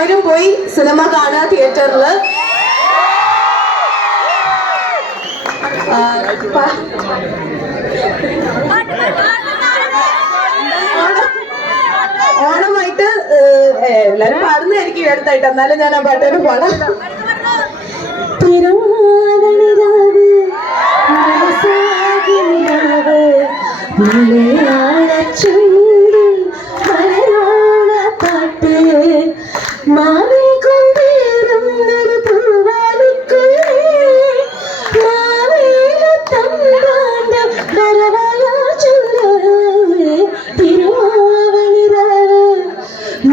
എല്ലാവരും പോയി സിനിമ കാണുക തിയേറ്ററില്. ഓണമായിട്ട് എല്ലാരും പാടുന്നതായിരിക്കും അടുത്തായിട്ട്, എന്നാലും ഞാൻ ആ പാട്ടൊരു പാടാം.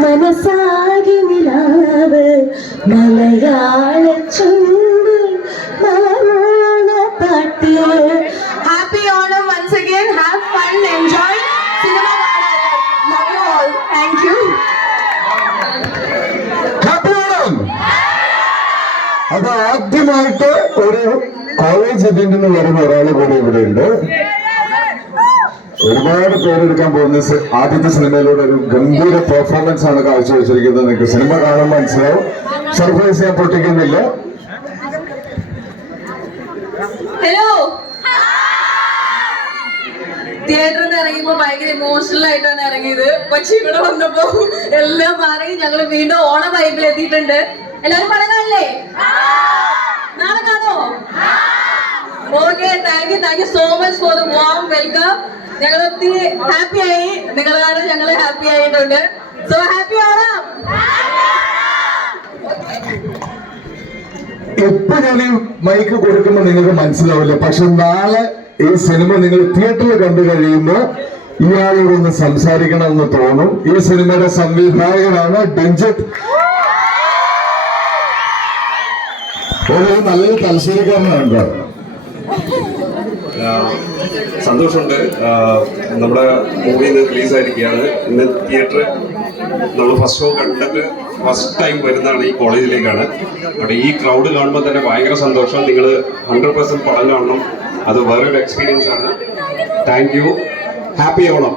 മനസാകി നിലാവ് മലയാള ചുണ്ട് മലയാള പാട്ട്. Happy Onam once again. Have fun, enjoy. Cinema കാണാൻ. Love you all. Thank you. Happy Onam. അത് ആദ്യമായിട്ട് ഒരു കോളേജ് ഇവന്റിന് വരുന്ന ഒരാൾ കൂടി ഇവിടെ ഉണ്ട്. ഒരുപാട് പേരെടുക്കാൻ പോകുന്ന ആദ്യത്തെ സിനിമയിലൂടെ ഒരു ഗംഭീര പെർഫോമൻസ് ആണ് കാഴ്ചവെച്ചിരിക്കുന്നത്. നിങ്ങൾക്ക് സിനിമ കാണാൻ മനസ്സിലാവും. സർപ്രൈസ് ഞാൻ പൊട്ടിക്കുന്നില്ല. ഹലോ, തിയേറ്ററിൽ നിന്ന് ഇറങ്ങിയപ്പോ ഭയങ്കര ഇമോഷണൽ ആയിട്ടാണ് ഇറങ്ങിയത്. പക്ഷെ ഇവിടെ വന്നപ്പോ എല്ലാം മാറി. ഞങ്ങൾ വീണ്ടും ഓണ വൈബിൽ എത്തിയിട്ടുണ്ട്. എല്ലാവരും പടം കാണില്ലേ? നാളെ കാണോ? Okay, thank you so much for the warm welcome. ഞങ്ങൾ ഒത്തിരി ഹാപ്പി ആയി. നിങ്ങൾ കാരണം ഞങ്ങൾ ഹാപ്പി ആയിട്ടുണ്ട്. So happy Onam. ഇപ്പൊ ഞാൻ ഈ മൈക്ക് കൊടുക്കുമ്പോ നിങ്ങൾക്ക് മനസ്സിലാവില്ല, പക്ഷെ നാളെ ഈ സിനിമ നിങ്ങൾ തിയേറ്ററിൽ കണ്ടു കഴിയുമ്പോൾ ഇയാളോടൊന്ന് സംസാരിക്കണമെന്ന് തോന്നും. ഈ സിനിമയുടെ സംവിധായകനാണ് ഡെഞ്ചറ്റ്. ഒരു നല്ല തലശ്ശേരിക്കാരനാണ്. സന്തോഷമുണ്ട്. നമ്മുടെ മൂവി ഇന്ന് റിലീസായിരിക്കുകയാണ്. ഇന്ന് തിയേറ്റർ നമ്മൾ ഫസ്റ്റ് ഷോ കണ്ടിട്ട് ഫസ്റ്റ് ടൈം വരുന്നതാണ് ഈ കോളേജിലേക്കാണ്. അവിടെ ഈ ക്രൗഡ് കാണുമ്പോൾ തന്നെ ഭയങ്കര സന്തോഷം. നിങ്ങൾ 100% പടം കാണണം. അത് വേറൊരു എക്സ്പീരിയൻസ് ആണ്. Thank you. ഹാപ്പി ഓണം.